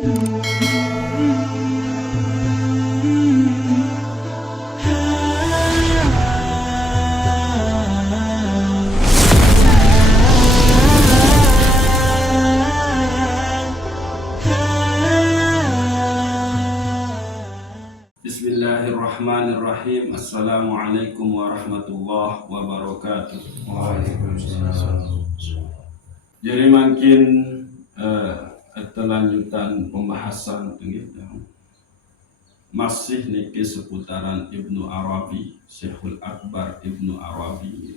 Bismillahirrahmanirrahim. Assalamualaikum warahmatullahi wabarakatuh. Waalaikumsalam. Jadi makin lanjutan pembahasan kita masih niki seputaran Ibnu Arabi, Syekhul Akbar Ibnu Arabi.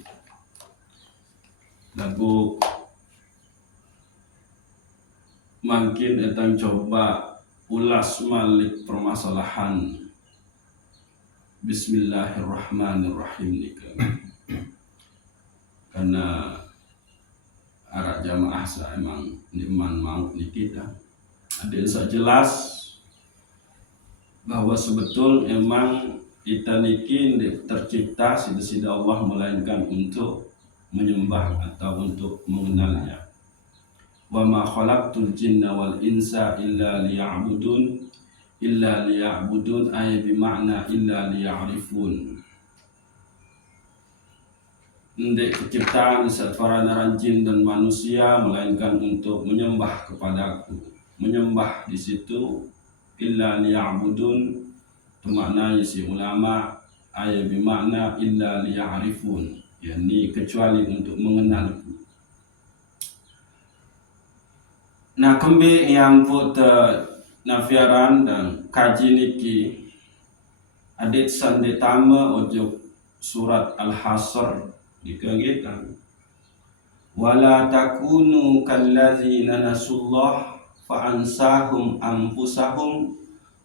Lagu makin etang coba ulas malik permasalahan Bismillahirrahmanirrahim nika. Karena arah jamaah saya emang niman mau kita. Ada yang jelas bahwa sebetul emang kita niki tercipta sida Allah melainkan untuk menyembah atau untuk mengenalnya. Wa ma khalaqtul jinna wal insa illa liya'budun ay bimakna illa liya'rifun. Ndek penciptaan para jin dan manusia melainkan untuk menyembah kepadaku. Menyembah di situ illa liya'budun bermakna si ulama ay bimakna illa liya'rifun, yakni kecuali untuk mengenalku. Nah, kembe yang nafiaran dan kaji niki adik sandetama ojo surat Al-Hasr dikagitan wala takunu kallazina nasullah fa ansahum anfusahum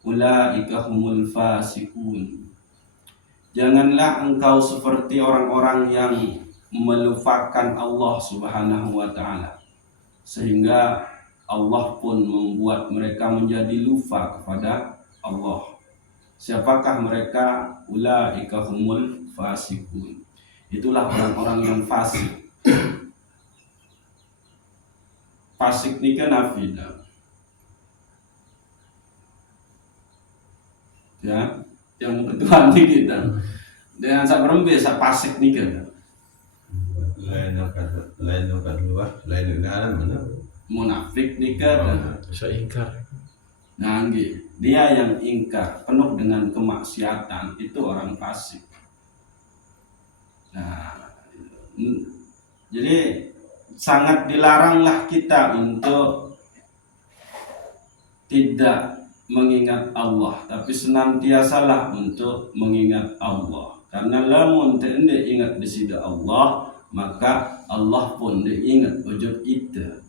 ulaika humul fasikun. Janganlah engkau seperti orang-orang yang melupakan Allah Subhanahu wa taala sehingga Allah pun membuat mereka menjadi lupa kepada Allah. Siapakah mereka? Ulaika humul fasikun. Itulah orang-orang yang fasik. Fasik ni kan nafidah. Ya, yang bertuhan ni kita. Dengan sak berembe sak fasik ni kan. Lain luar, lain dalam mana? Munafik ni kan. Bisa ingkar. Nah, dia yang ingkar penuh dengan kemaksiatan itu orang fasik. Nah, jadi sangat dilaranglah kita untuk tidak mengingat Allah, tapi senantiasalah untuk mengingat Allah. Karena lamun tende ingat di sida Allah, maka Allah pun diingat ujud itu.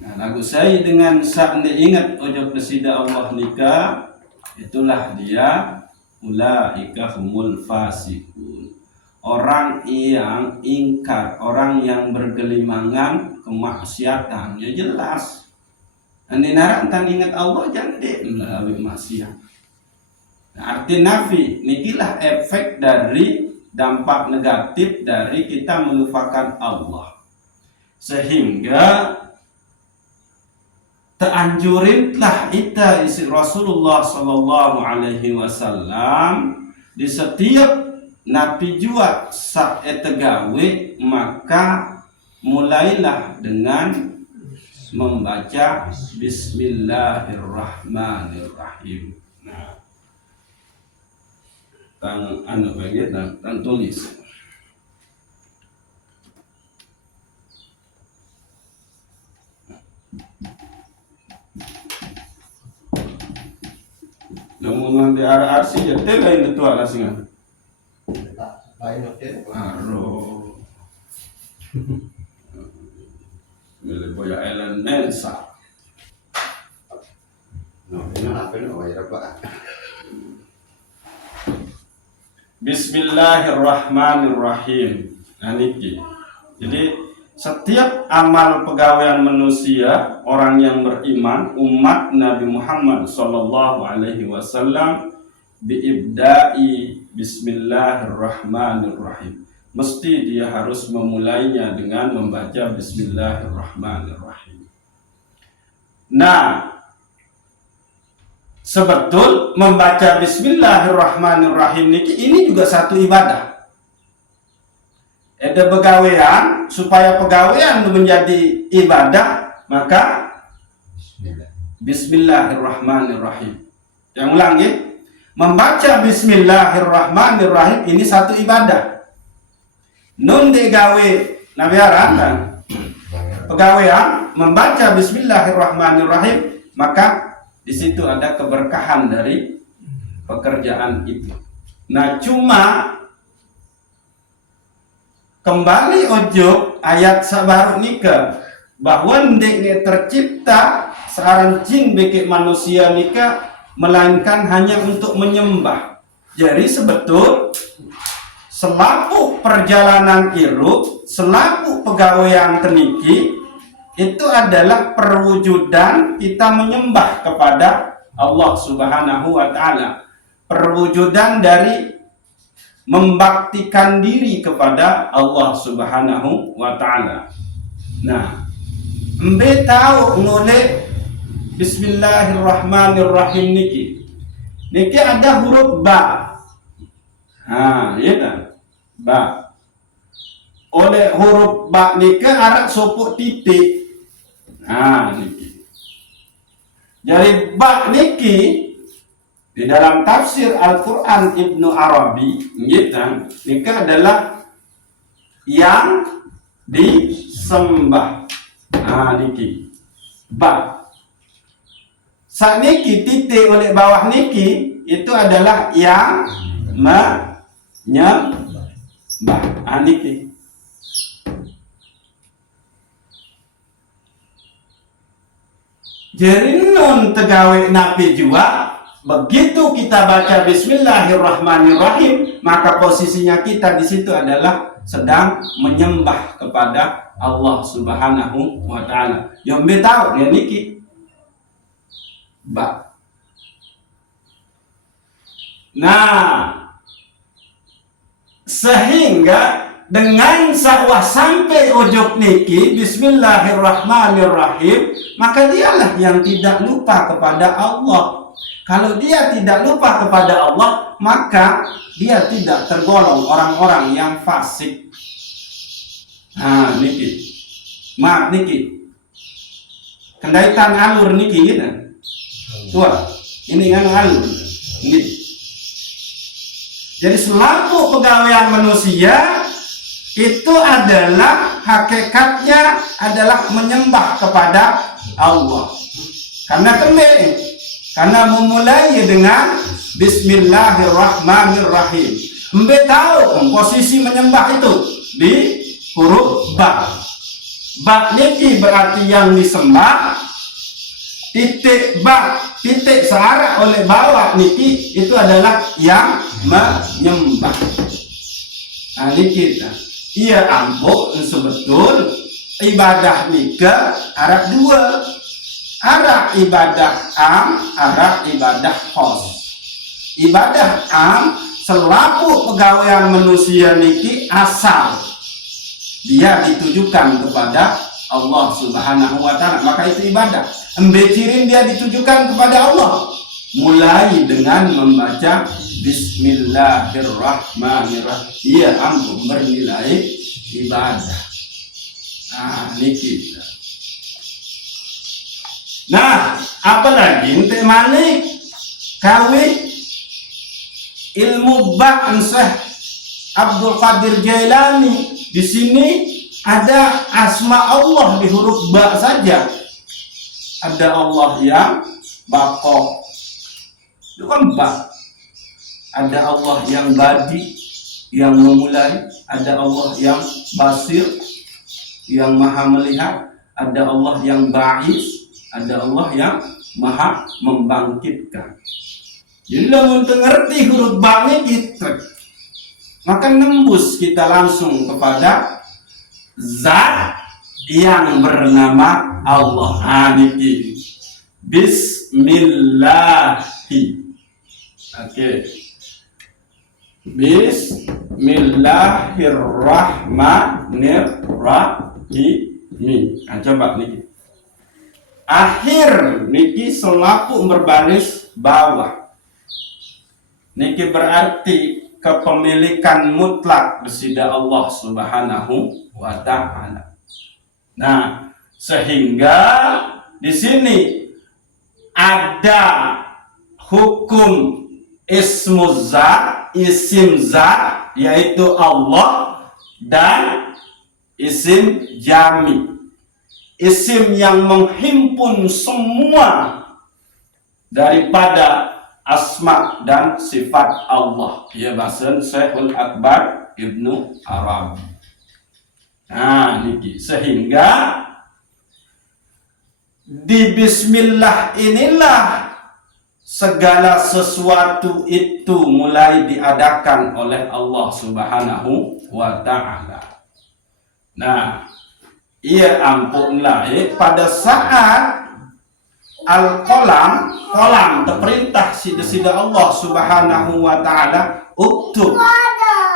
Nah, lagu saya dengan saat ingat ujud kesida Allah nikah, itulah dia ulaika humul fasikun. Orang yang ingkar, orang yang bergelimangan kemaksiatan, ya jelas. Andi narak tentang ingat Allah jangan melalui maksiat. Nah, arti nafi nikilah efek dari dampak negatif dari kita melupakan Allah. Sehingga teranjurinlah ita isi Rasulullah sallallahu alaihi wasallam di setiap nabi jua saat tegawe, maka mulailah dengan membaca Bismillahirrahmanirrahim. Nah, tang tulis. Namun di arah arsi ya lain itu arah singa. Lain okey. Aro. Mele boya Ellen Nelsa. No, ini apa ni? Wajib apa? Bismillahirrahmanirrahim. Nah, niki. Jadi setiap amal pegawaian manusia, orang yang beriman, umat Nabi Muhammad sallallahu alaihi wasallam biibda'i Bismillahirrahmanirrahim. Mesti dia harus memulainya dengan membaca Bismillahirrahmanirrahim. Nah, sebetul membaca Bismillahirrahmanirrahim ini juga satu ibadah. Ada pegawean, supaya pegawean menjadi ibadah, maka Bismillahirrahmanirrahim. Yang ulang ya. Membaca Bismillahirrahmanirrahim ini satu ibadah. Nun digawe nabiaran kan? Pegawean membaca Bismillahirrahmanirrahim, maka di situ ada keberkahan dari pekerjaan itu. Nah, cuma kembali ojo ayat sabar nika bahwa ndeknya tercipta seorang jin beki manusia nika melainkan hanya untuk menyembah. Jadi sebetul selaku perjalanan irup, selaku pegawaian teniki itu adalah perwujudan kita menyembah kepada Allah Subhanahu wa taala. Perwujudan dari membaktikan diri kepada Allah Subhanahu wa taala. Nah, embe tahu ngoleh Bismillahirrahmanirrahim niki ada huruf ba. Ya kan? Ba. Oleh huruf ba niki arak sopuk titik. Niki. Jadi ba niki di dalam tafsir Al-Quran Ibnu Arabi gitu, niki adalah yang disembah. Niki ba. Saat niki titik oleh bawah niki itu adalah yang menyembah. Niki. Jadi nun tegawe napi juga. Begitu kita baca Bismillahirrahmanirrahim, maka posisinya kita di situ adalah sedang menyembah kepada Allah Subhanahu wa taala. Yang tahu ya niki ba. Nah, sehingga dengan sawah sampai ujung niki Bismillahirrahmanirrahim, maka dialah yang tidak lupa kepada Allah. Kalau dia tidak lupa kepada Allah, maka dia tidak tergolong orang-orang yang fasik. Niki. Maaf niki. Kendaikan alur niki gitu. Tua. Ini kan alur. Niki. Jadi selaku pegawaian manusia itu adalah hakikatnya adalah menyembah kepada Allah. Karena memulai dengan Bismillahirrahmanirrahim. Embe tahu posisi menyembah itu di huruf ba. Ba niki berarti yang disembah. Titik ba, titik searah oleh bawah niki itu adalah yang menyembah. Niki iya ampun sebetul ibadah nika arah dua. Ada ibadah am, ada ibadah khos. Ibadah am selaku pegawaian manusia niki asal dia ditujukan kepada Allah Subhanahu wa taala, maka itu ibadah. Embecirin dia ditujukan kepada Allah mulai dengan membaca Bismillahirrahmanirrahim. Ia ampun bernilai ibadah. Niki. Nah, apalagi ente malik kawi ilmu ba'an Syekh Abdul Qadir Jailani. Di sini ada asma Allah di huruf ba saja. Ada Allah yang baqo. Itu kan ba. Ada Allah yang badi, yang memulai. Ada Allah yang basir, yang maha melihat. Ada Allah yang ba'is. Ada Allah yang maha membangkitkan. Jadi kalau untuk ngerti huruf ba kita, maka nembus kita langsung kepada zat yang bernama Allah. Niki Bismillahi. Bismillahirrahmanirrahim. Coba niki. akhir niki selaku berbaris bawah. Niki berarti kepemilikan mutlak bersida Allah Subhanahu wa taala. Nah, sehingga di sini ada hukum ismuz zat, isim zat yaitu Allah, dan isim jami, isim yang menghimpun semua daripada asma dan sifat Allah. Ya bahasa Syekhul Akbar Ibnu Arabi. Nah, niki sehingga di bismillah inilah segala sesuatu itu mulai diadakan oleh Allah Subhanahu wa taala. Nah, iya ampunlah pada saat kolam terperintah sida Allah Subhanahu wa taala uktub,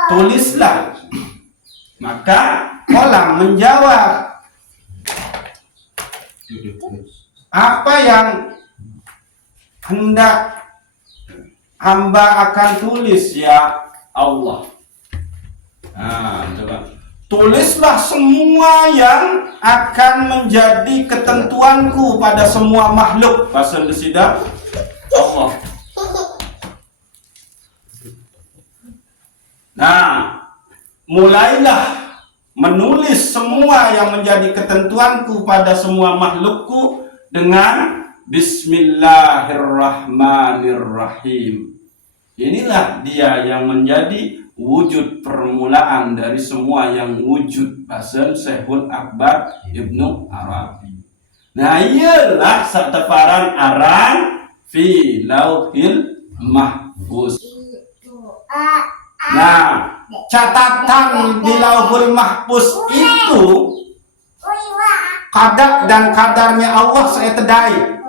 tulislah. Maka kolam menjawab, apa yang hendak hamba akan tulis ya Allah. Nah, coba tulislah semua yang akan menjadi ketentuanku pada semua makhluk. Bahasa Indonesia Allah. Nah, mulailah menulis semua yang menjadi ketentuanku pada semua makhlukku dengan Bismillahirrahmanirrahim. Inilah dia yang menjadi wujud permulaan dari semua yang wujud. Bahasa Syekhul Akbar Ibnu Arabi. Nah, ialah satafaran aran fi lauhil mahfuz. Nah, catatan di lauhul mahfuz itu kadar dan kadarnya Allah saya tedai.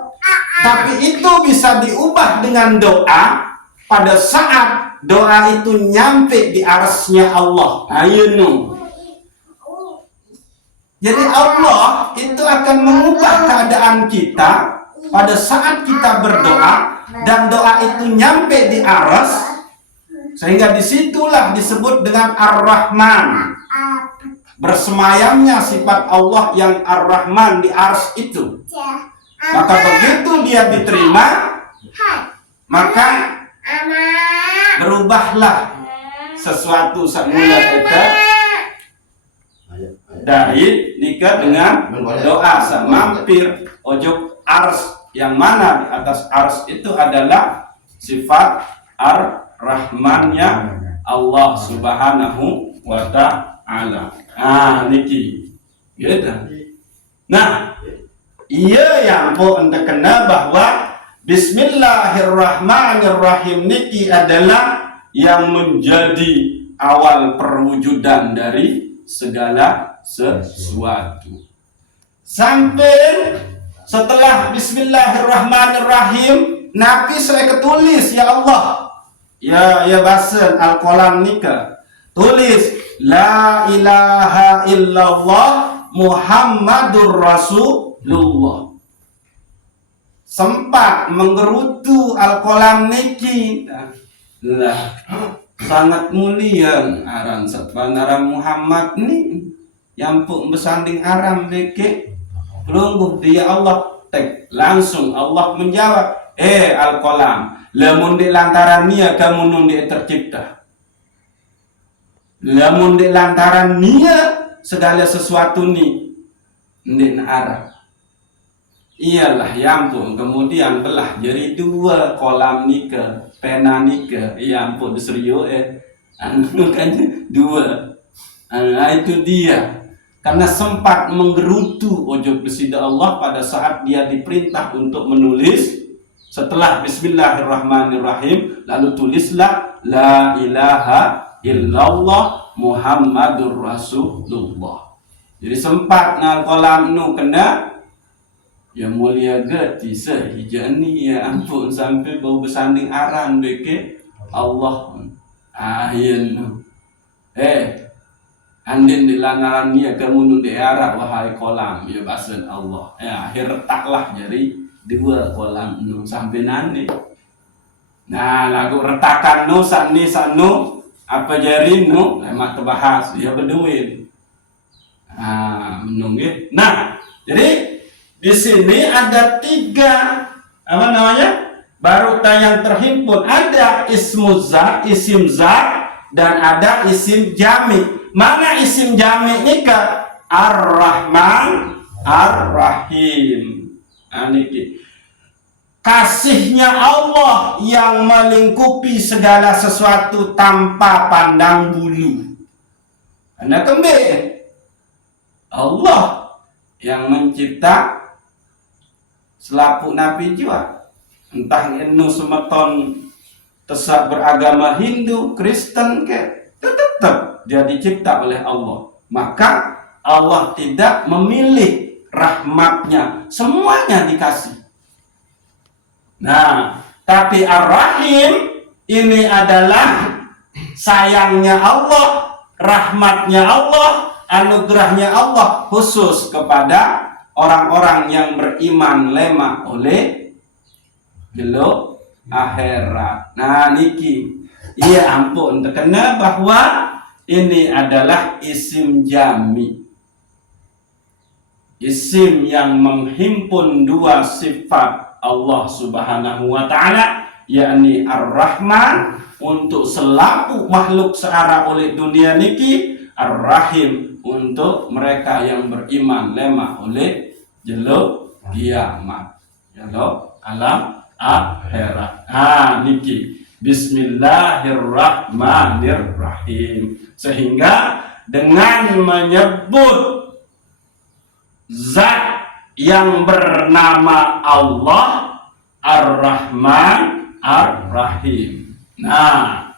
Tapi itu bisa diubah dengan doa pada saat doa itu nyampe di arsy-Nya Allah. Ayun. Jadi Allah itu akan mengubah keadaan kita pada saat kita berdoa dan doa itu nyampe di arsy, sehingga disitulah disebut dengan Ar-Rahman. Bersemayamnya sifat Allah yang Ar-Rahman di arsy itu. Maka begitu dia diterima, maka berubahlah sesuatu semula kita dari nikah dengan doa semampir ojok ars, yang mana di atas ars itu adalah sifat Ar-Rahmannya Allah Subhanahu wa taala. Ah, niki gitu. Nah, iya yang po anda kena bahwa Bismillahirrahmanirrahim niki adalah yang menjadi awal perwujudan dari segala sesuatu. Sampai setelah Bismillahirrahmanirrahim, Nabi saya ketulis ya Allah, ya basen al-qalam nikah, tulis la ilaha illallah Muhammadur Rasulullah. Sempat menggerutu al-qalam niki lah, sangat mulia aran satpanaram Muhammad ni yang pun bersanding aram beke pelungguh dia Allah tek langsung Allah menjawab, al-qalam lamun di lantaran nia kamu nundi tercipta, lamun di lantaran nia segala sesuatu ni ndin arah. Iyalah yang pun kemudian belah jadi dua kolam nikah, pena nikah, yang pun serius kan dua. Itu dia. Karena sempat menggerutu ojok besida Allah pada saat dia diperintah untuk menulis setelah Bismillahirrahmanirrahim, lalu tulislah la ilaha illallah Muhammadur Rasulullah. Jadi sempat ngal kolam nu kena ya mulia gati sehijani ya ampun sampai bau bersanding aran beke Allah. Ahin. Andin dilangaran dia kemunun di arah wahai kolam ya basen Allah. Ya akhir retaklah jadi dua kolam nu sampai nanti. Nah lagu retakan nu sani sanu apa jari nu lemak terbahas ya berduit. Nah menunggu. Nah jadi di sini ada 3 apa namanya baru yang terhimpun, ada ismu zat, isim zat, dan ada isim jami. Mana isim jami ini ke Ar-Rahman, Ar-Rahim. Nah, niki. Kasihnya Allah yang melingkupi segala sesuatu tanpa pandang bulu. Anda kembali Allah yang mencipta selaku nabi juga. Entah inu semeton tesak beragama Hindu, Kristen ke tetap dia dicipta oleh Allah. Maka Allah tidak memilih rahmatnya, semuanya dikasih. Nah, tapi Ar-Rahim ini adalah sayangnya Allah, rahmatnya Allah, anugerahnya Allah khusus kepada orang-orang yang beriman lema oleh jelo akhirat. Nah niki, iya ampun, terkena bahwa ini adalah isim jami, isim yang menghimpun 2 sifat Allah Subhanahu wa Ta'ala, yakni Ar-Rahman untuk selaku makhluk seara oleh dunia niki, Ar-Rahim untuk mereka yang beriman lema oleh jelo kiamat, jelo alam akhirat. Niki Bismillahirrahmanirrahim. Sehingga dengan menyebut zat yang bernama Allah Ar-Rahman Ar-Rahim. Nah,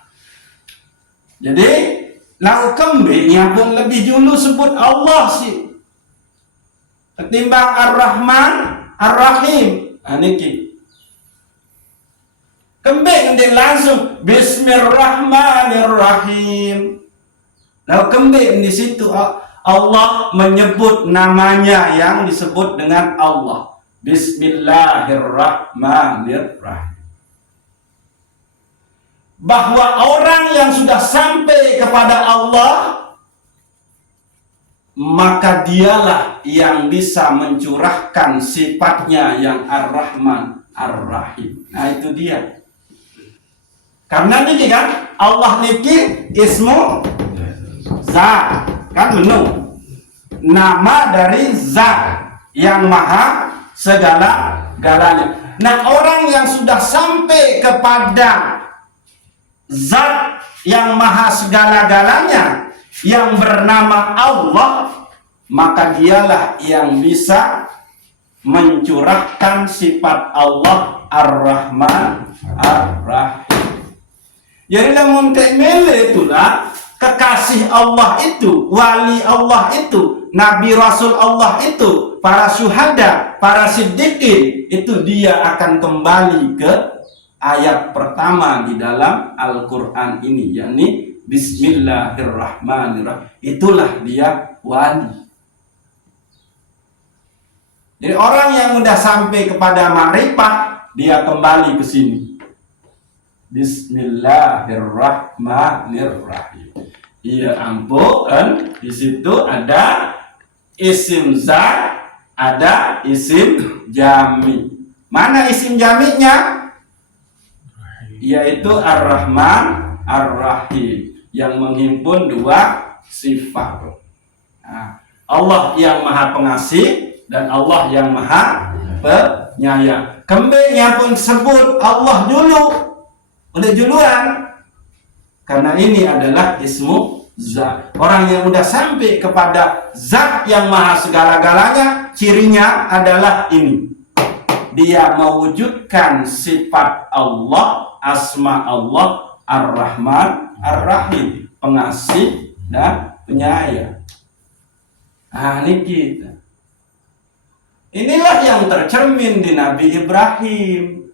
jadi lau kembingnya pun lebih dulu sebut Allah sih ketimbang Ar-Rahman Ar-Rahim. Niki kembing dia langsung Bismillahirrahmanirrahim. Lalu kembing di situ Allah menyebut namanya yang disebut dengan Allah. Bismillahirrahmanirrahim. Bahwa orang yang sudah sampai kepada Allah, maka dialah yang bisa mencurahkan sifatnya yang Ar-Rahman Ar-Rahim. Nah itu dia. Karena niki kan Allah niki ismu zat, kan menu nama dari zat yang maha segala-galanya. Nah orang yang sudah sampai kepada zat yang maha segala-galanya yang bernama Allah, maka dialah yang bisa mencurahkan sifat Allah Ar-Rahman Ar-Rahim. Jadi lamun tekmele itulah kekasih Allah itu, wali Allah itu, nabi rasul Allah itu, para syuhada, para siddiqin, itu dia akan kembali ke ayat pertama di dalam Al-Qur'an ini, yakni Bismillahirrahmanirrahim. Itulah dia wali. Jadi orang yang sudah sampai kepada ma'rifat, dia kembali ke sini. Bismillahirrahmanirrahim. Iya ampun, di situ ada isim zat, ada isim jami. Mana isim jaminya? Yaitu Ar-Rahman Ar-Rahim yang menghimpun 2 sifat. Nah, Allah yang maha pengasih dan Allah yang maha penyayang. Kembingnya pun sebut Allah dulu, udah duluan, karena ini adalah ismu zat. Orang yang udah sampai kepada zat yang maha segala-galanya, cirinya adalah ini. Dia mewujudkan sifat Allah, asma Allah, Ar-Rahman Ar-Rahim, pengasih dan penyayang. Ini kita. Inilah yang tercermin di Nabi Ibrahim.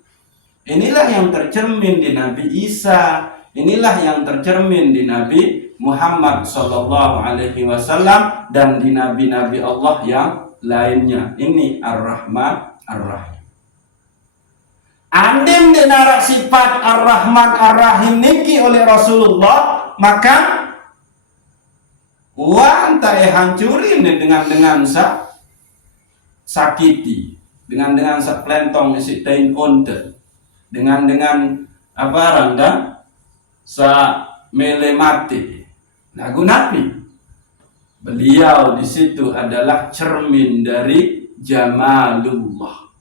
Inilah yang tercermin di Nabi Isa. Inilah yang tercermin di Nabi Muhammad sallallahu alaihi wasallam dan di nabi-nabi Allah yang lainnya. Ini Ar-Rahman Ar-Rahim. Andin dinarak sifat Ar-Rahman Ar-Rahim niki oleh Rasulullah, maka anta hancurin dengan sakiti, dengan plentong isi tain onte, dengan apa randa sa mele mati. Nah, Nabi beliau di situ adalah cermin dari jamalullah.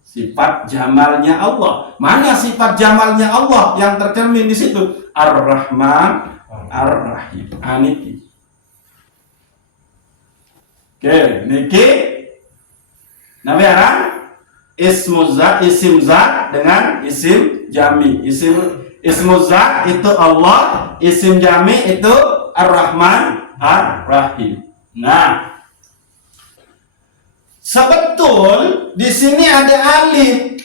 Sifat jamalnya Allah. Mana sifat jamalnya Allah yang tercermin di situ? Ar-Rahman Ar-Rahim. Niki. Oke, niki nabi arang isim zat dengan isim jami. Ismu zat itu Allah, isim jami itu Ar-Rahman Ar-Rahim. Nah, sebetul di sini ada alif.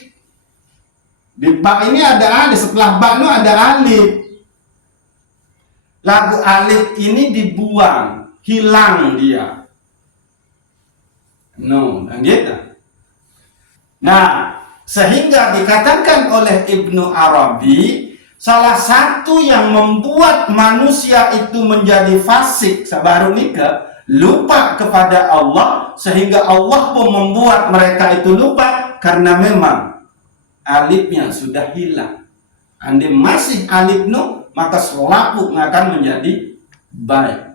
Di ba ini ada alif, setelah ba itu ada alif. Lagu alif ini dibuang, hilang dia. Gitu. Nah, sehingga dikatakan oleh Ibnu Arabi, salah satu yang membuat manusia itu menjadi fasik sabaru nikah, lupa kepada Allah, sehingga Allah pun membuat mereka itu lupa karena memang alifnya sudah hilang. Andi masih alif nu, maka selaku akan menjadi baik.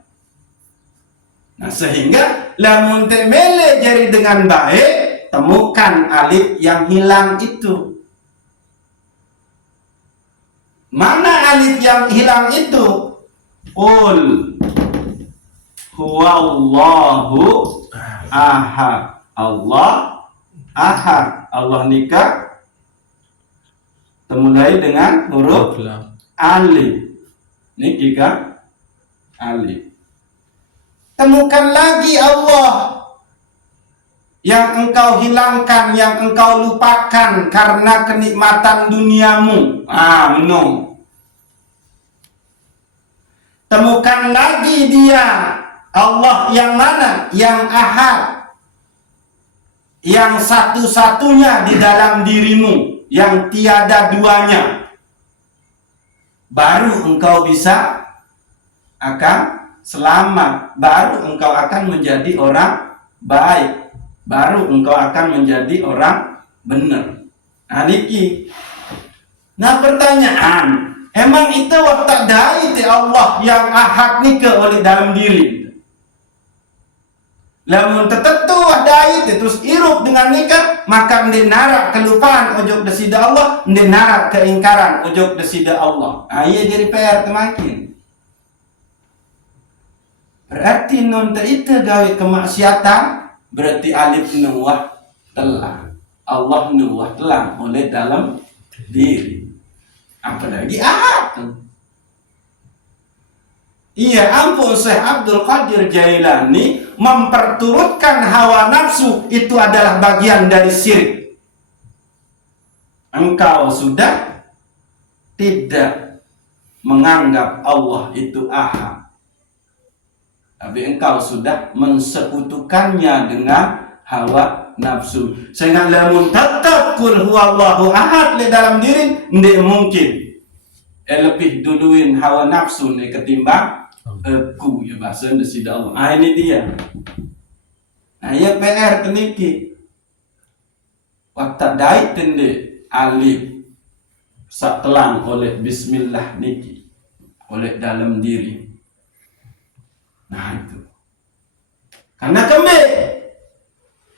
Nah, sehingga lamun temele jari dengan baik, temukan alif yang hilang itu. Mana alif yang hilang itu? Qul huwallahu ahad. Allah ahad. Allah nikah temulai dengan huruf alif. Niki kan alif. Temukan lagi Allah yang engkau hilangkan, yang engkau lupakan karena kenikmatan duniamu. Menung. Temukan lagi dia, Allah yang mana? Yang ahad, yang satu-satunya di dalam dirimu, yang tiada duanya. Baru engkau bisa akan selamat, baru engkau akan menjadi orang baik, baru engkau akan menjadi orang benar. Nah, niki. Nah, pertanyaan, emang itu waktu dai Allah yang ahad nika oleh dalam diri. Lamun tertentu dai terus irup dengan nikah, maka mendenara kelupaan ojok desida Allah, mendenara keingkaran ojok desida Allah. Iya jadi PR temakin. Berarti non itu gawe kemaksiatan, berarti alif nuwah telah. Allah nuwah telah oleh dalam diri. Apalagi ahad. Iya, ampun, Syekh Abdul Qadir Jailani memperturutkan hawa nafsu itu adalah bagian dari syirik. Engkau sudah tidak menganggap Allah itu ahad, tapi engkau sudah mensekutukannya dengan hawa nafsu. Sehingga lamun tetap kul huwallahu ahad di dalam diri, tidak mungkin lebih duluin hawa nafsu nih ketimbang aku ya bahasa desida Allah. Ini dia. Nah, ya PR teniki. Waktu dai tende alif saktelang oleh bismillah niki oleh dalam diri. Nah, itu. Karena kembe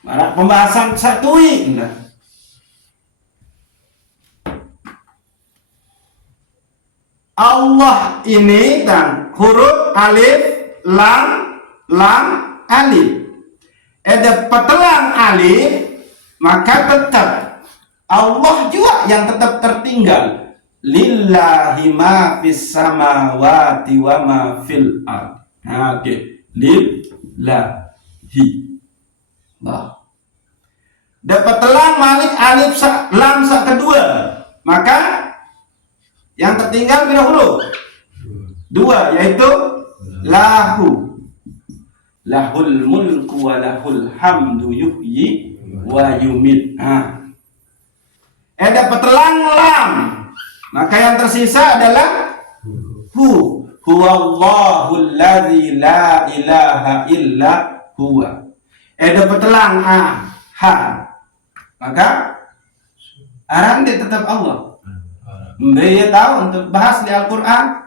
marak pembahasan satui enggak. Allah ini dan huruf alif, lam, alif. Ada petelang alif, maka tetap Allah juga yang tetap tertinggal. Lillahi ma fis samawati wa ma fil ard. Oke, lillahi. Allah. Dapat telang malik alif lam kedua. Maka yang tertinggal berapa huruf? Dua, yaitu lahu. Lahul mulku wa lahul hamdu yuhyi wa yumit. Ada petelang lam. Maka yang tersisa adalah hu. Huwallahul ladzi la ilaha illa huwa. Ada petelang ha. Maka arang dia tetap Allah. Dia tahu untuk bahas di Al-Quran.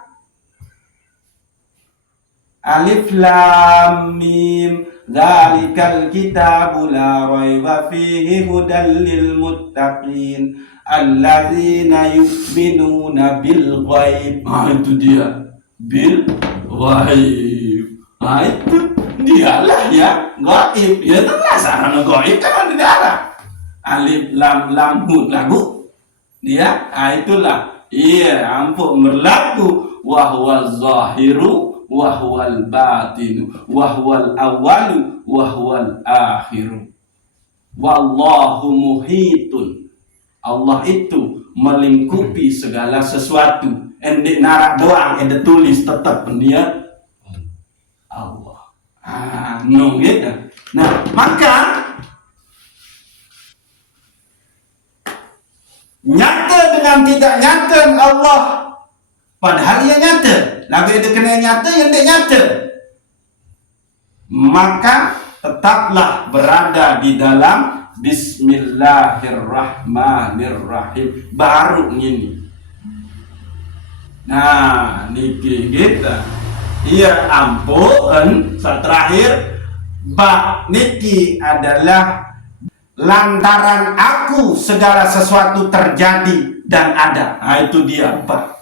Alif lam mim dzalikal kitabu la raiba fihi hudal lil muttaqin alladzina yu'minuna bil ghaib. Itu dia, bil ghaib. Itu dialah ya gaib. Ya telah sarana gaib kan tidak ada. Alif lam lam hud lagu. Dia itulah. Iya, ampun berlaku wa huwa zahiru wa huwal batinu wa huwal awwalu wa huwal akhiru wallahu muhitun. Allah itu melingkupi segala sesuatu. Endek narak doang ende tulis tetap dia Allah. Gitu. Nah, maka nyata dengan tidak nyata Allah, padahal ia nyata. Lagu itu kena nyata, yang tidak nyata. Maka tetaplah berada di dalam Bismillahirrahmanirrahim. Baru ini. Nah, niki kita. Iya ampun. Saat terakhir, bak niki adalah lantaran aku segala sesuatu terjadi dan ada. Nah, itu dia bak.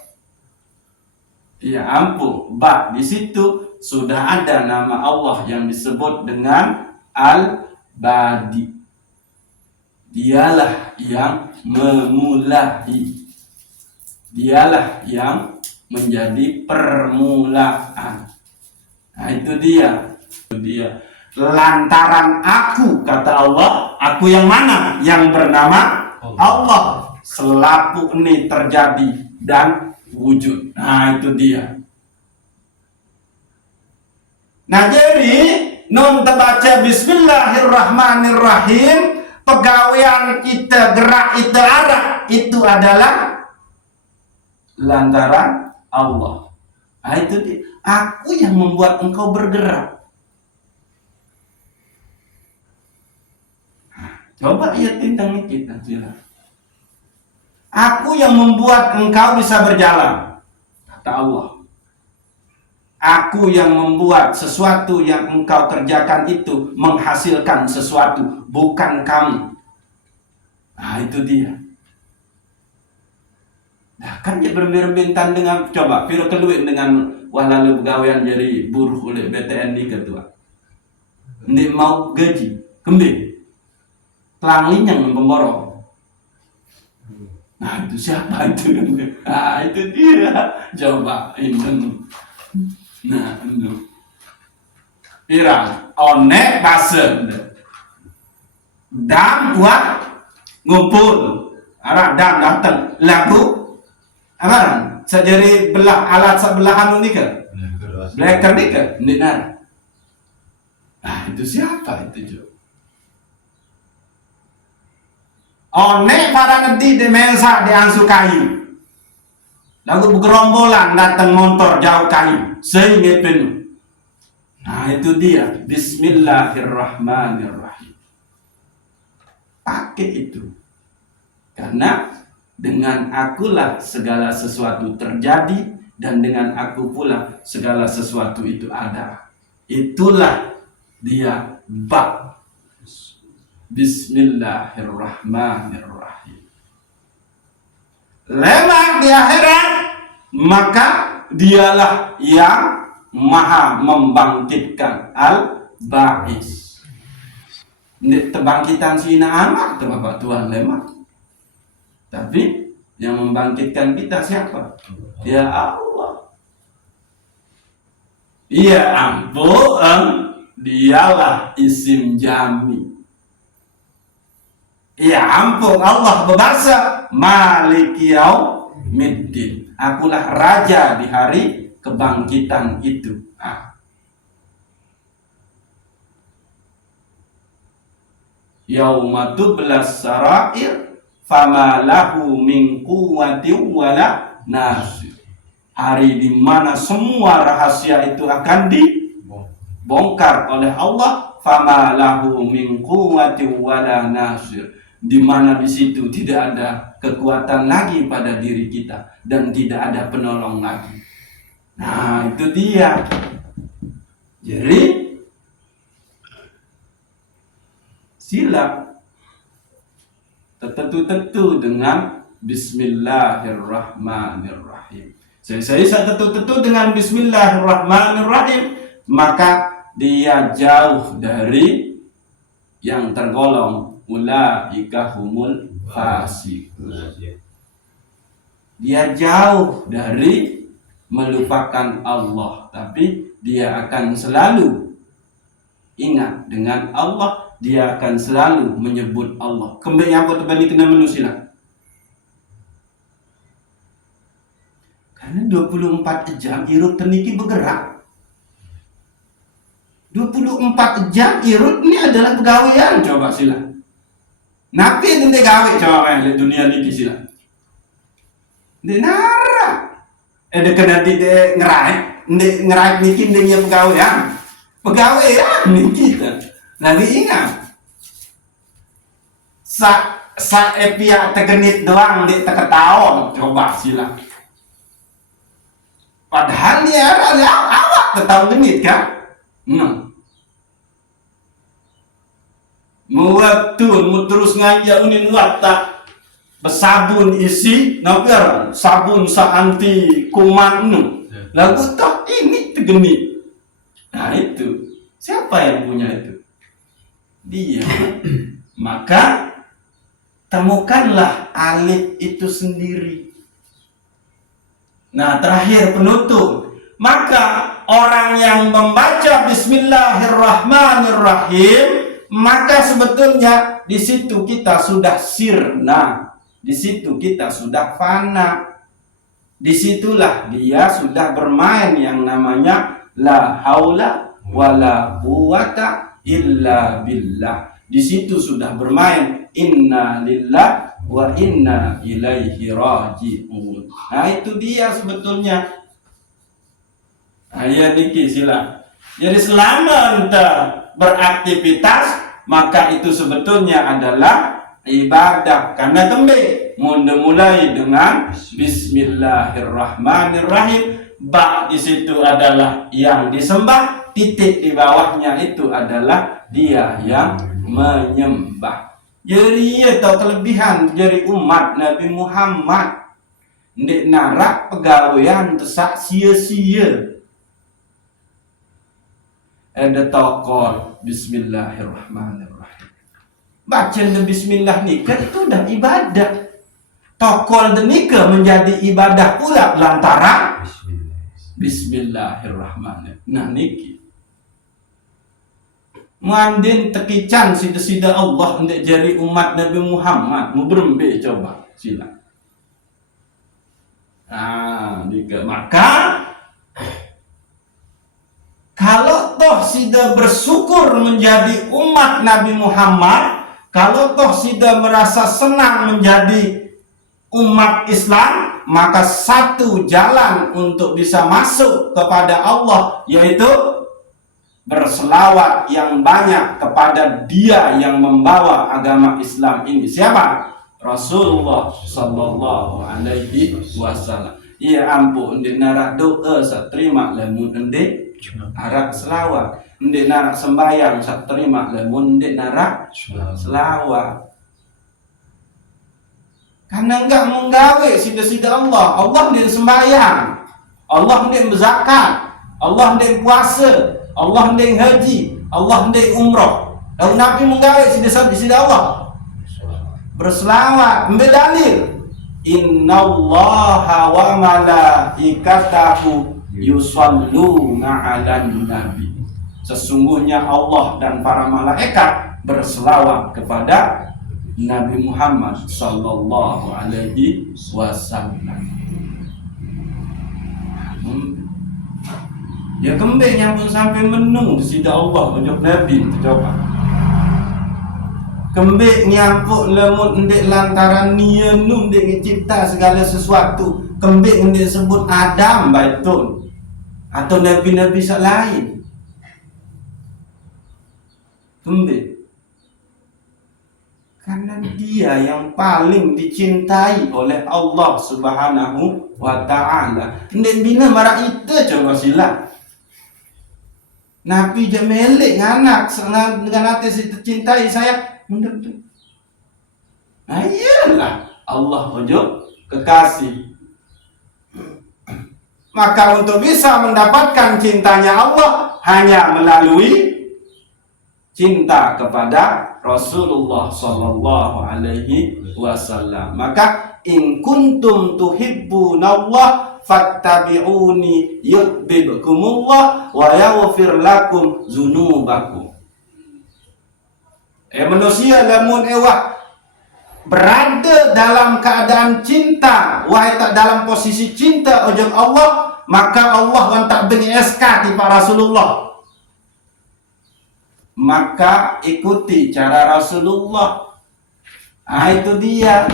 Ya ampun, bak di situ sudah ada nama Allah yang disebut dengan Al-Badi. Dialah yang memulai. Dialah yang menjadi permulaan. Nah, itu dia. Itu dia. Lantaran aku, kata Allah, aku yang mana? Yang bernama Allah. Selaku ini terjadi dan wujud. Nah, itu dia. Nah, jadi nun terbaca Bismillahirrahmanirrahim, pegawaian kita, gerak kita, arah itu adalah lantaran Allah. Nah, itu dia. Aku yang membuat engkau bergerak. Coba lihat tentang kita, jelas. Aku yang membuat engkau bisa berjalan, kata Allah. Aku yang membuat sesuatu yang engkau kerjakan itu menghasilkan sesuatu, bukan kamu. Nah, itu dia. Nah, kan dia berbintan dengan, coba, Firo keluin dengan wah lalu pegawaian jadi buruh oleh BTN di ketua. Ini mau gaji, kembali. Pelangin yang memborong. Nah, itu siapa itu? Nah, itu dia. Coba ini. Nah, itu. Pirang onek basen. Dam buat ngumpul. Arah dam datang. Lagu apa? Sejari belah alat sebelahan ini kan? Bleker ni kan? Nah, itu siapa itu juga? Onek para nanti di mesa diangsu kayu. Lalu bergerombolan datang motor jauh kayu. Sehingga penuh. Nah, itu dia. Bismillahirrahmanirrahim. Pakai itu. Karena dengan akulah segala sesuatu terjadi. Dan dengan aku pula segala sesuatu itu ada. Itulah dia bab. Bismillahirrahmanirrahim. Lewat di akhirat, maka dialah yang maha membangkitkan al-ba'is. Ini kebangkitan sina amat ke Bapak Tuhan lemak. Tapi yang membangkitkan kita siapa? Ya Allah. Ya ampun, dialah isim jami. Ya ampun, Allah berbahasa Malik Yaumiddin. Akulah raja di hari kebangkitan itu. Yauma tublas sarair fama lahu min quwwatin wala nasir. Hari di mana semua rahasia itu akan dibongkar oleh Allah, fama lahu min quwwatin wala nasir. Di mana di situ tidak ada kekuatan lagi pada diri kita dan tidak ada penolong lagi. Nah, itu dia. Jadi sila tentu dengan Bismillahirrahmanirrahim. Saya tentu dengan Bismillahirrahmanirrahim, maka dia jauh dari yang tergolong ulaika humul fasiqun. Dia jauh dari melupakan Allah, tapi dia akan selalu ingat dengan Allah. Dia akan selalu menyebut Allah. Kembali apa terbalik kena manusia. Karena 24 jam irut teniki bergerak. 24 jam irut ini adalah pegawaian. Coba sila. Napi itu gawe coba di dunia ini sila. Di nara. Ada kena di ngerai niki dia pegawaian. Pegawaian niki kita. Lagi ingat, sa epia tegenit doang di teketaon, coba sila. Padahal dia awak tetau genit kan? Waktu mu terus ngajaunin watak besabun isi, nampir sabun sa anti kuman nu. Lagu tak ini tegenit. Nah itu siapa yang punya itu? Dia. Maka temukanlah alif itu sendiri. Nah, terakhir penutup. Maka orang yang membaca Bismillahirrahmanirrahim, maka sebetulnya di situ kita sudah sirna, di situ kita sudah fana. Disitulah dia sudah bermain yang namanya la haula wala quwata illa billah. Di situ sudah bermain inna lillah wa inna ilaihi raji'un. Nah, itu dia sebetulnya. Ayat niki sila. Jadi selama anda beraktivitas, maka itu sebetulnya adalah ibadah. Karena tembe mulai dengan Bismillahirrahmanirrahim. Ba di situ adalah yang disembah. Titik di bawahnya itu adalah dia yang menyembah. Jadi ia tahu kelebihan dari umat Nabi Muhammad. Ndek narak pegawaian tesak sia-sia. Ada tokol Bismillahirrahmanirrahim. Baca Bismillah nikah itu udah ibadah. Tokol nikah menjadi ibadah pula lantaran Bismillahirrahmanirrahim. Nah niki Muandin tekican sida Allah hendak jari umat Nabi Muhammad mu berembe coba sila. Maka kalau toh sida bersyukur menjadi umat Nabi Muhammad, kalau toh sida merasa senang menjadi umat Islam, maka satu jalan untuk bisa masuk kepada Allah yaitu berselawat yang banyak kepada dia yang membawa agama Islam ini. Siapa? Rasulullah sallallahu alaihi wasallam. Iya ampun, ndek narak doa satrima lamun ndek narak selawat, ndek narak sembahyang satrima lamun ndek narak selawat. Karena enggak menggawe sida-sida Allah. Allah ndek sembahyang, Allah ndek berzakat, Allah ndek puasa, Allah ndek haji, Allah ndek umrah. Lalu Nabi menggawe sida Allah berselawat, ambil dalil. Innallaha wa malaikatahu yusalluna 'alan nabi. Sesungguhnya Allah dan para malaikat berselawat kepada Nabi Muhammad sallallahu alaihi wasallam. Ya kembali yang pun sampai menung sida Allah ujub Nabi tu coba. Kembali nyampuk lemut ndek lantaran nia nun ndek cipta segala sesuatu. Kembali ndek sebut Adam baitun atau nabi-nabi lain. Kembali karena dia yang paling dicintai oleh Allah Subhanahu wa ta'ala. Ndek bina marah itu coba sila. Nabi je melek nganak dengan hati si tercintai saya. Nah iyalah Allah ojo kekasih. Maka untuk bisa mendapatkan cintanya Allah hanya melalui cinta kepada Rasulullah sallallahu alaihi wasallam. Maka in kuntum tuhibbunallah fattabi'uni yuhibbukumullah wa yaghfir lakum dzunubakum. Manusia lamun ewak berada dalam keadaan cinta, wahai tak dalam posisi cinta ujung Allah, maka Allah wantak beri SK di Pak Rasulullah. Maka ikuti cara Rasulullah. Itu dia.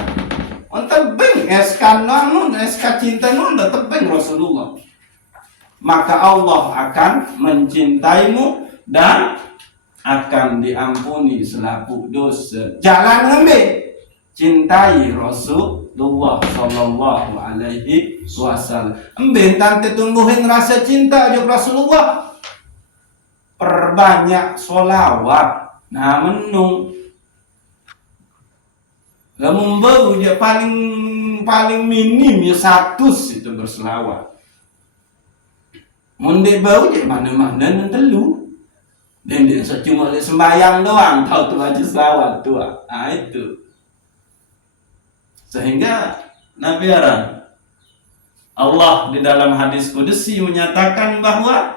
Untuk beng SK nun, SK cinta nun, tetap beng Rasulullah. Maka Allah akan mencintaimu dan akan diampuni selaku dosa. Jalan ngambil. Cintai Rasulullah sallallahu alaihi wasallam. Emben tante tumbuhin rasa cinta aja Rasulullah. Perbanyak solawat. Nah menung. Lamun bau ya paling minim ya 100 itu berselawat. Mun bau ya mana-mana nan telu. Dan dia cuma sembahyang doang tahu tu aja selawat tu. Ah itu. Sehingga Nabi Allah di dalam hadis kudusi menyatakan bahwa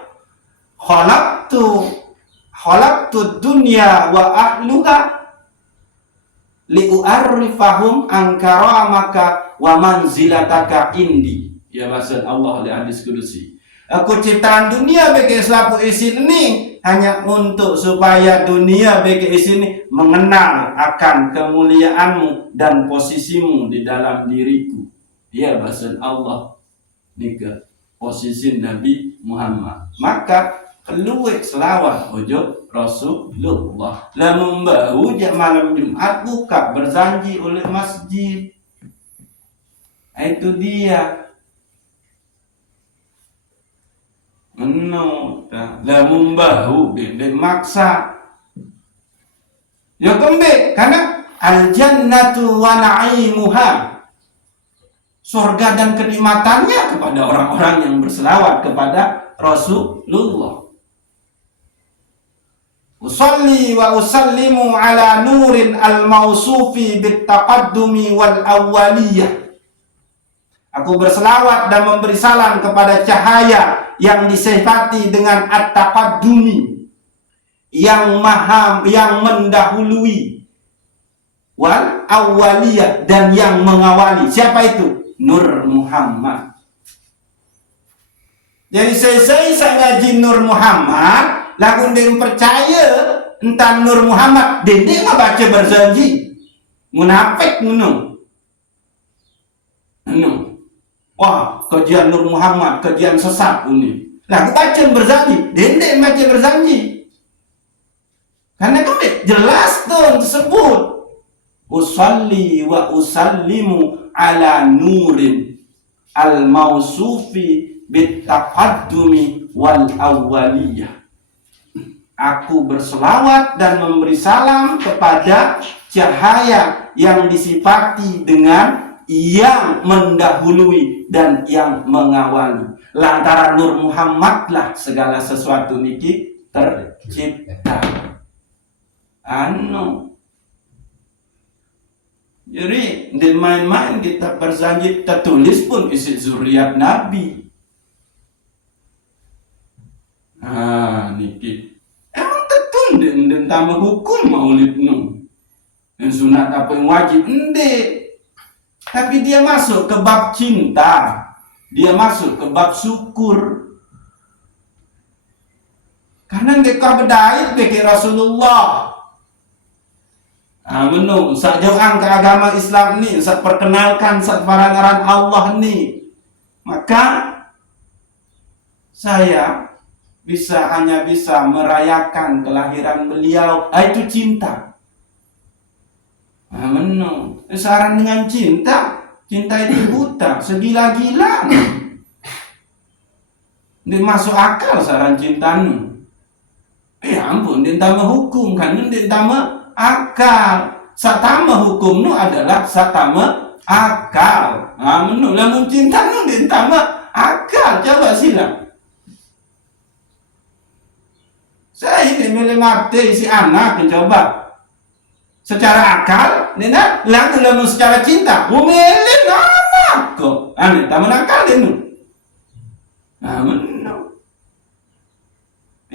khalaqtu dunya wa ahluha li'u'arrifahum an karamaka wa manzilataka indi. Ya maksud Allah di hadis kudusi. Aku ciptaan dunia bagi selaku isin ini hanya untuk supaya dunia bagi isin ini mengenal akan kemuliaanmu dan posisimu di dalam diriku. Ya maksud Allah nika posisi Nabi Muhammad. Maka keluar selawat ojo Rasulullah. Lamun bau jam malam Jumat buka berjanji oleh masjid. Itu dia. Lamun bau benda maksa. Ya kembali karena al-jannatu wa na'imuha. Surga dan kenikmatannya kepada orang-orang yang berselawat kepada Rasulullah. Usalli wa usallimu ala nurin al-mausufi bit-taqaddumi wal awwaliyah. Aku berselawat dan memberi salam kepada cahaya yang disifati dengan at-taqaddumi, yang mendahului, wal awwaliyah, dan yang mengawali. Siapa itu? Nur Muhammad. Jadi saya ngaji Nur Muhammad, lagu dia percaya entah Nur Muhammad, dia nggak baca berjanji, munafik menung. Wah, kajian Nur Muhammad, kajian sesat ini. Lagu baca berjanji, dia baca berjanji. Karena itu jelas tuh tersebut. Usalli wa usallimu ala nurin al-mausufi bit-taqaddumi wal awwaliyah. Aku berselawat dan memberi salam kepada cahaya yang disifati dengan yang mendahului dan yang mengawali. Lantaran Nur Muhammad lah segala sesuatu niki tercipta. Jadi di main-main kita berjanji tertulis pun isi zuriat Nabi. Niki emang tertundin dan tambah hukum maulid nu. Yang sunat apa yang wajib ende. Tapi dia masuk ke bab cinta, dia masuk ke bab syukur. Karena mereka berdait bagi Rasulullah. Menung, sak jauhan ke agama Islam ni, sak perkenalkan sak barangaran Allah ni. Maka saya hanya bisa merayakan kelahiran beliau. Itu cinta. Menung, saran dengan cinta. Cinta itu buta, segila-gila. Dia masuk akal saran cintamu. Ampun, dia tambah hukum kan, dia tambah akal. Satama hukum nu adalah satama akal. Menurut lamun cinta nu dia tambah akal. Coba silang. Saya ini milih mati si anak mencoba. Secara akal, nina lamun secara cinta. Milih anak kok. Aneh, tambah akal dia nu. Menurut.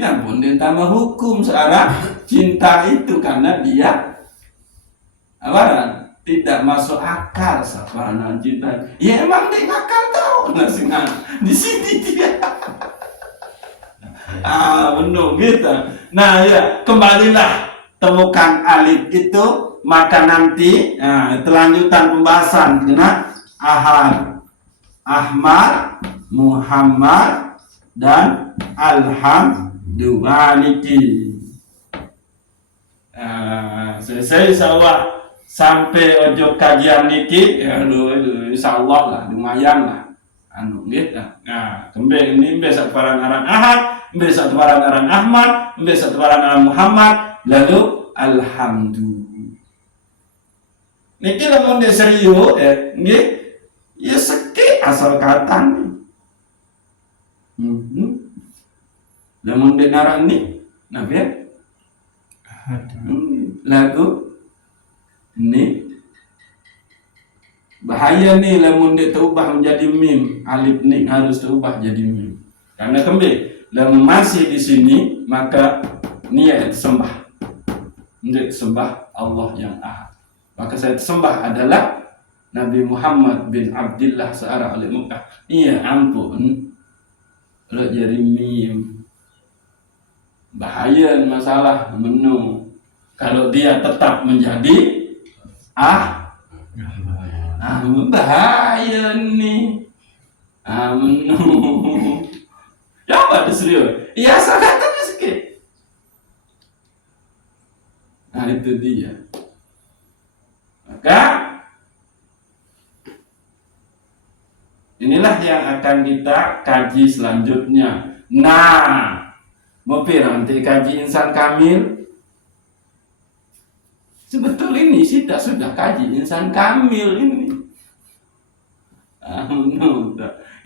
Ya ampun, dia tambah hukum searah cinta itu karena dia tidak masuk akal karena cinta. Ya emang dia akal tahu nasihat di sini dia. Benar gitu. Nah ya, kembalilah temukan alif itu, maka nanti kelanjutan pembahasan kena Ahad, Ahmad, Muhammad dan Alhamdulillah. Selesai insyaallah sampai ojo kajian niki insyaallah lah lumayan lah gitu. Kembali ini besok parangaran Ahad, besok parangaran Ahmad, besok parangaran Muhammad, lalu Alhamdulillah. Niki lamun dia serius nggih ya seki asal kata nih. Lamun dia narang ni nabi lagu ni bahaya nih lamun dia terubah menjadi mim, alif ni harus terubah jadi mim. Karena kembali lamun masih di sini maka niat sembah. Niat sembah Allah yang Ahad. Maka saya sembah adalah Nabi Muhammad bin Abdullah searah oleh Mekah. Iya ampun. Kalau jadi mim bahaya masalah menu. Kalau dia tetap menjadi bahaya nih. Menu. Coba diserius. Iya sangat sedikit. Itu dia. Maka inilah yang akan kita kaji selanjutnya. Nah, mau nanti kaji insan kamil. Sebetul ini sudah kaji insan kamil ini.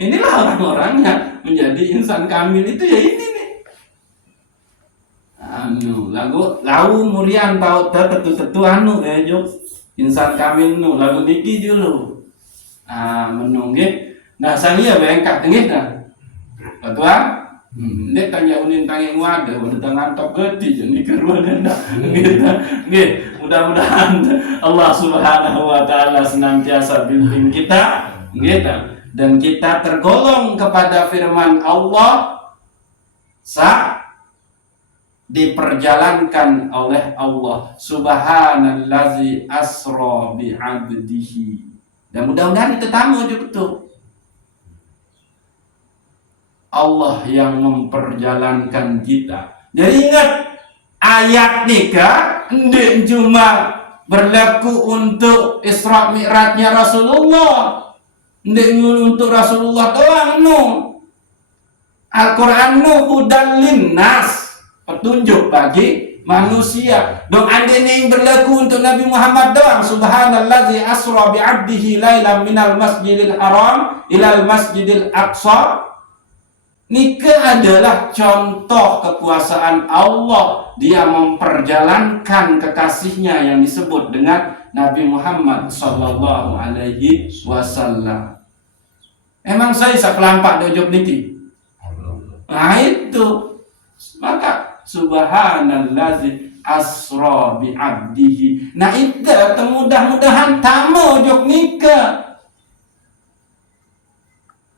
Inilah orang-orang yang menjadi insan kamil itu ya ini nih. Lagu murian tahu tetu jok insan kamil nu lagu niki dulu. Menunggih. Nah saya bengkak tengih dah. Ketua, dia tanya unin tangi wadah, udah tangan top gede jadi keruan dah. Gitu. Mudah-mudahan Allah Subhanahu wa taala senantiasa bimbing kita, gitu. Dan kita tergolong kepada firman Allah diperjalankan oleh Allah Subhanallazi asra bi 'abdihi. Dan mudah-mudahan itu tamu aja betul. Allah yang memperjalankan kita. Jadi ingat ayat nikah tidak cuma berlaku untuk Isra Mi'rajnya Rasulullah. Tidak untuk Rasulullah doang no. Al-Quran no hudan linnas, petunjuk bagi manusia. Dong ande yang berlaku untuk Nabi Muhammad doang. Subhanallazi asra bi 'abdihi lailan minal masjidil haram ilal masjidil aqsa. Nikah adalah contoh kekuasaan Allah. Dia memperjalankan kekasihnya yang disebut dengan Nabi Muhammad sallallahu alaihi wasallam. Emang saya sekelampak dojok niki. Nah itu. Maka subhanallazi asra bi 'abdihi. Nah itu mudah-mudahan tamu jok nikah.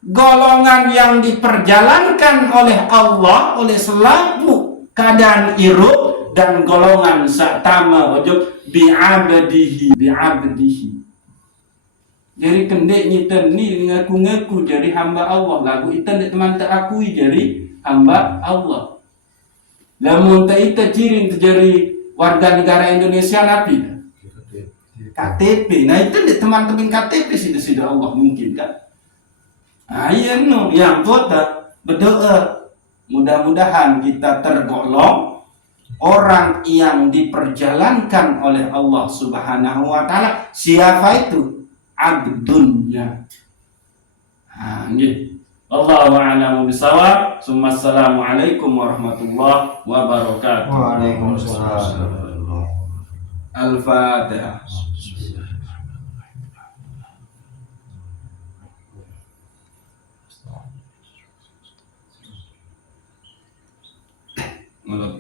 Golongan yang diperjalankan oleh Allah, oleh selaku keadaan iruk dan golongan saktama ojok bi'abdihi. Jadi kendek nyiten ni ngaku-ngaku jadi hamba Allah, lagu ita ni teman tak akui jadi hamba Allah. Lamun tak ita ciri jadi warga negara Indonesia nabi KTP. Nah itu di teman-teman KTP sida Allah mungkin kan. Nah iya no, yang kota berdoa mudah-mudahan kita tergolong orang yang diperjalankan oleh Allah Subhanahu wa taala. Siapa itu? Abdunnya. Nah, nggih. Allahu a'lamu bishawab. Assalamualaikum warahmatullahi wabarakatuh. Waalaikumsalam. Al-Fatihah. Malam